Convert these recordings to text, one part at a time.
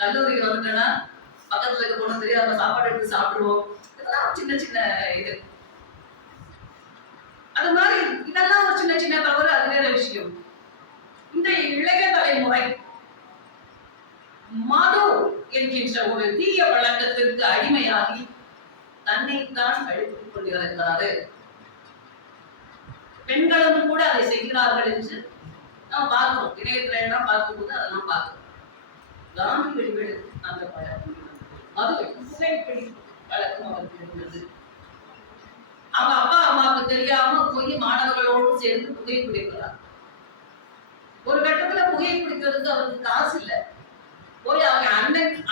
கல்லூரிக்கு வந்துட்டேன்னா பக்கத்துல இருக்க பொண்ணு தெரியாத சாப்பாடு எடுத்து சாப்பிடுவோம். இதெல்லாம் சின்ன சின்ன இது. அது மாதிரி இதெல்லாம் ஒரு சின்ன சின்ன தவறு, அது வேற விஷயம். இந்த இளைய தலைமுறை மது என்கின்ற ஒரு தீய பழக்கத்திற்கு அடிமையாகி தன்னைத்தான் அழித்துக் கொண்டிருக்கிறாரு. பெண்களும் கூட அதை செய்கிறார்கள் என்று நாம் பார்க்கிறோம். இணையத்துல எல்லாம் பார்க்கும்போது அதெல்லாம் பார்க்கிறோம். காந்தியடிகள் அந்த பழக்கம், மது புகைப்பிடி பழக்கம் அவருக்கு இருந்தது. அவங்க அப்பா அம்மாவுக்கு தெரியாம போய் மாணவர்களோடு சேர்ந்து புகை பிடிக்கிறார். ஒரு கட்டத்துல புகை பிடிக்கிறதுக்கு அவருக்கு காசு இல்லை. போய் அவங்க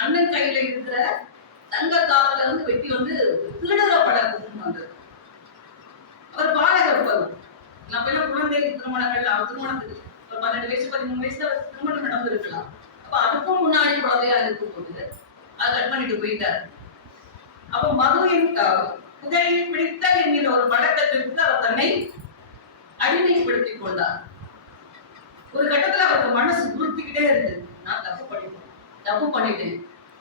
அண்ணன் கையில இருக்கிற தங்க காப்புல இருந்து வெட்டி வந்து திருடுற பழக்கம் வந்தது. அவர் பாலகர் பருவம். நம்ம எல்லாம் குழந்தை திருமணங்கள், திருமணத்துக்கு ஒரு 12 வயசு 13 வயசுல திருமணம் நடந்திருக்கலாம். அப்ப அதுக்கும் முன்னாடி குழந்தையா இருக்கும் போது அதை கட் பண்ணிட்டு போயிட்டாரு. அப்ப மதுவின் புகையை பிடித்த என்கிற ஒரு பழக்கத்திற்கு அவர் தன்னை அடிமைப்படுத்திக் கொண்டார். ஒரு கட்டத்துல அவருக்கு மனசு உறுத்திக்கிட்டே இருக்கு, நான் தப்பு பண்ணிட்டேன்,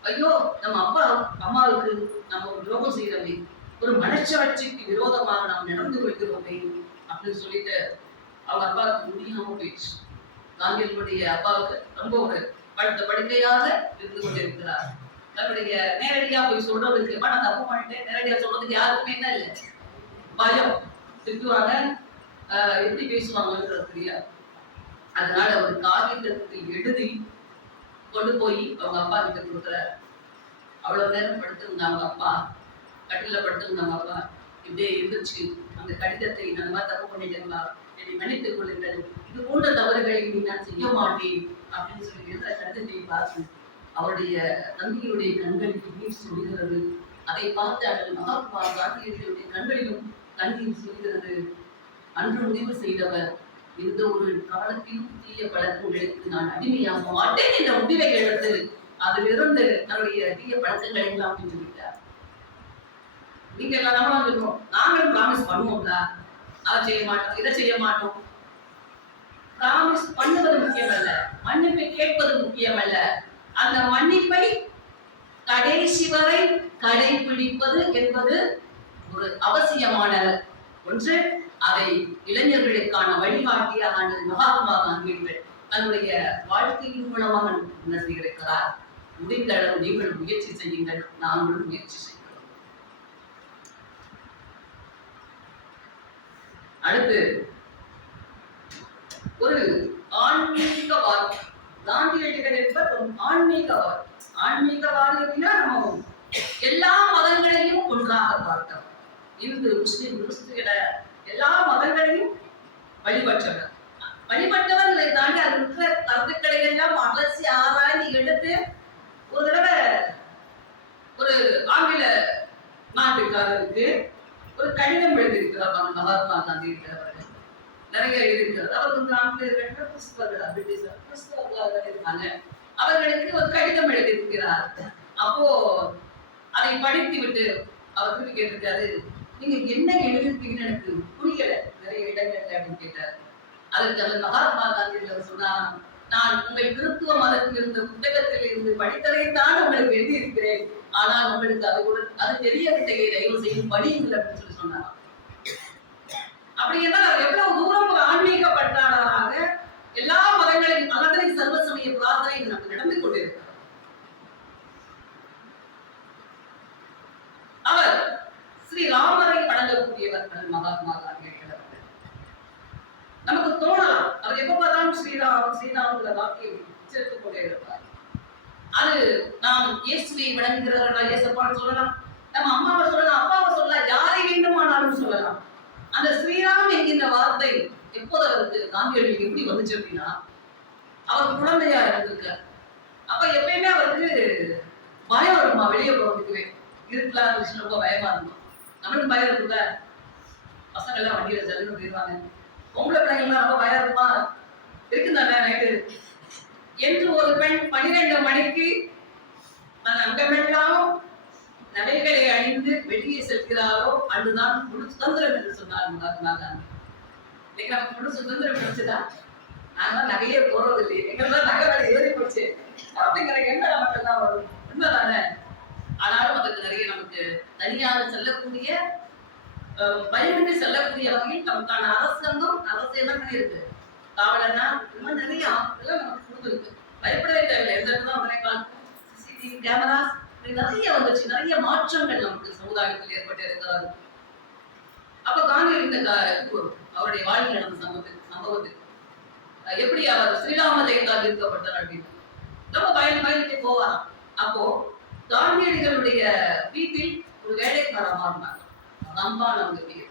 ஐயோ நம்ம அப்பா அம்மாவுக்கு நம்ம ஒரு துரோகம் செய்யறோமே, ஒரு மனச்சாட்சிக்கு விரோதமாக நாம் நடந்து கொள்கிறோமே அப்படின்னு சொல்லிட்டு அவங்க அப்பாவுக்கு முடியாம போயிடுச்சு. காந்தியடிகளுடைய அப்பாவுக்கு ரொம்ப ஒரு படுத்த படுக்கையாக இருந்து கொண்டிருக்கிறார். தன்னுடைய நேரடியா போய் சொல்றதுக்கு நான் தப்பு பண்ணிட்டேன் நேரடியா சொல்றதுக்கு யாருக்குமே என்ன இல்லை, பயம், திட்டுவாங்க, எப்படி பேசுவாங்கன்றது தெரியாது. அதனால ஒரு காகிதத்தில் எழுதி கொண்டு போய் அவங்க அப்பா கிட்ட கொடுக்குறாரு. அவ்வளவு நேரம் படுத்திருந்த அவங்க அப்பா, கட்டில படுத்திருந்த அவங்க அப்பா இப்படியே எந்திரிச்சு அந்த கடிதத்தை நான் மாதிரி தப்பு பண்ணிட்டேங்களா, என்னை மன்னித்துக் கொள்ளுங்கள், இது போன்ற தவறுகளை நான் செய்ய மாட்டேன் அப்படின்னு சொல்லி எழுத கடிதத்தை பார்த்து அவருடைய தந்தையுடைய கண்களுக்கு நீர் சொல்கிறது. அதை பார்த்து அவர்கள் மகாத்மா காந்தியடிகளுடைய கண்களிலும் கண்ணீர் சொல்கிறது. அன்று முடிவு செய்தவர், எந்த ஒரு காலத்திலும் தீய பழக்கங்களுக்கு நான் அடிமையாக மாட்டேன் என்ற முடிவை எடுத்து அதிலிருந்து தன்னுடைய தீய பழக்கங்களை எல்லாம் சொல்லிட்டார். நீங்க எல்லாம் நம்மளும் சொல்லுவோம், நாங்களும் ப்ராமிஸ் பண்ணுவோம்ல, அதை செய்ய மாட்டோம், இதை செய்ய மாட்டோம். ப்ராமிஸ் பண்ணுவது முக்கியமல்ல, மன்னிப்பை கேட்பது முக்கியமல்ல, அந்த மன்னிப்பை கடைசி வரை கடைபிடிப்பது என்பது ஒரு அவசியமான ஒன்று. அதை இளைஞர்களுக்கான வழிகாட்டியாக மகாத்மா காந்தியடிகள் தன்னுடைய வாழ்க்கையின் மூலமாக உணர்த்தியிருக்கிறார். முடிந்த அளவு நீங்கள் முயற்சி செய்யுங்கள், நாங்களும் முயற்சி செய்கிறோம். அடுத்து ஒரு ஆன்மீகவாதி. காந்தியடிகள் என்பவர் ஆன்மீகவாதி. ஆன்மீகவாதி அப்படின்னா நம்ம எல்லா மதங்களையும் ஒன்றாக பார்த்தோம். இந்து, முஸ்லிம், கிறிஸ்துவ எல்லா மதங்களையும் வழிபட்டவர். வழிபட்டவர்களை தாண்டி அது இருக்கிற கருத்துக்களை எல்லாம் அலசி ஆராய்ந்து எடுத்து ஒரு தடவை ஒரு ஆங்கில நாட்டுக்காரருக்கு ஒரு கடிதம் எழுதியிருக்கிறார் மகாத்மா காந்தி அவர்கள். நிறைய இருக்கிறது. அவர் வந்து ஆங்கிலேயர்கள் கிறிஸ்தவர்கள், பிரிட்டிஷர் கிறிஸ்தவர்களாக இருக்காங்க. அவர்களுக்கு ஒரு கடிதம் எழுதியிருக்கிறார். அப்போ அதை படித்து விட்டு அவர் திருப்பி கேட்டிருக்காரு, நீங்க என்ன எழுதிருக்கீங்கன்னு எனக்கு புரியல நிறைய இடங்கள்ல அப்படின்னு கேட்டார். அதற்கு அவர் மகாத்மா காந்தியடிகள் சொன்னார், நான் உங்கள் கிறிஸ்துவ மதத்தில் இருந்த புத்தகத்தில் இருந்து படித்ததைத்தான் உங்களுக்கு எழுதியிருக்கிறேன், ஆனால் உங்களுக்கு அது தெரியவில்லையே, தயவு செய்யும் படியுங்கள் அப்படின்னு சொல்லி சொன்னார். அப்படி என்றால் அவர் எவ்வளவு தூரம் ஒரு ஆன்மீக பற்றாளராக எல்லா மதங்களையும் மதங்களை சர்வசமய பிரார்த்தனை நமக்கு நடந்து கொண்டிருக்கிறார். அவர் ஸ்ரீராமரை வணங்கக்கூடியவர் மகாத்மா காந்தியடிகள் அவர்கள். நமக்கு தோணலாம், அவர் எப்ப பார்த்தாலும் ஸ்ரீராம வாக்கியை சேர்த்துக் கொண்டே இருப்பார். அது நாம் இயேசுவை வணங்குகிறவர்களா, இயேசப்பான்னு சொல்லலாம், நம்ம அம்மாவை சொல்லலாம், அப்பாவை சொல்லலாம், யாரை வேண்டுமானாலும் சொல்லலாம். அந்த ஸ்ரீராம் என்கின்ற வார்த்தை எப்போது அவருக்கு காந்தியடிகளுக்கு எப்படி வந்துச்சு அப்படின்னா, அவர் குழந்தையா இருந்திருக்கார். அப்ப எப்பயுமே அவருக்கு பயம் வருமா, வெளியே போறதுக்கு இருக்கலாம் இருந்துச்சு, ரொம்ப பயமா இருக்கும். நம்மளுக்கு பயம் இருக்குல்ல, பசங்க எல்லாம் வண்டியில ஜல்லுன்னு போயிருவாங்க, பொம்பளை பிள்ளைங்கள்லாம் ரொம்ப பயம் இருக்குமா, இருக்குதானே நைட்டு என்று ஒரு பெண் 12 மணிக்கு தன் அங்கமெல்லாம் நடைகளை அணிந்து வெளியே செல்கிறாரோ அன்றுதான் முழு சுதந்திரம் என்று சொன்னார் மகாத்மா காந்தி. இன்னைக்கு நமக்கு முழு சுதந்திரம் கிடைச்சதா? நாங்களாம் நகையே போறது இல்லையே, எங்கெல்லாம் நகை விலை ஏறி போச்சு அப்படிங்கிற எண்ணம் நமக்கு எல்லாம் வரும். உண்மைதானே? ஆனாலும் அதுக்கு நிறைய நமக்கு தனியாக செல்லக்கூடிய பயமின்றி செல்லக்கூடிய வகையில் நமக்கான அரசாங்கம் அரசு என்ன பண்ணியிருக்கு, காவலன்னா இந்த மாதிரி நிறைய இதெல்லாம் நமக்கு கொடுத்துருக்கு. பயப்படவே தேவையில்லை. எந்த இடத்துல உடனே சிசிடிவி கேமராஸ் நிறைய வந்துச்சு. நிறைய மாற்றங்கள் நமக்கு சமுதாயத்தில் ஏற்பட்டு இருக்கிறது. அப்ப காந்தி இந்த அவருடைய வாழ்க்கையில் நடந்த சம்பவத்துக்கு எப்படி அவர் ஸ்ரீராம ஜெயந்தால் இருக்கப்பட்டார் அப்படின்னு ரொம்ப பயந்துட்டு போவாராம். அப்போ காந்தியடிகளுடைய வீட்டில் ஒரு வேலைக்காரமா இருந்தாங்க, ரம்பான் அவங்க பேர்.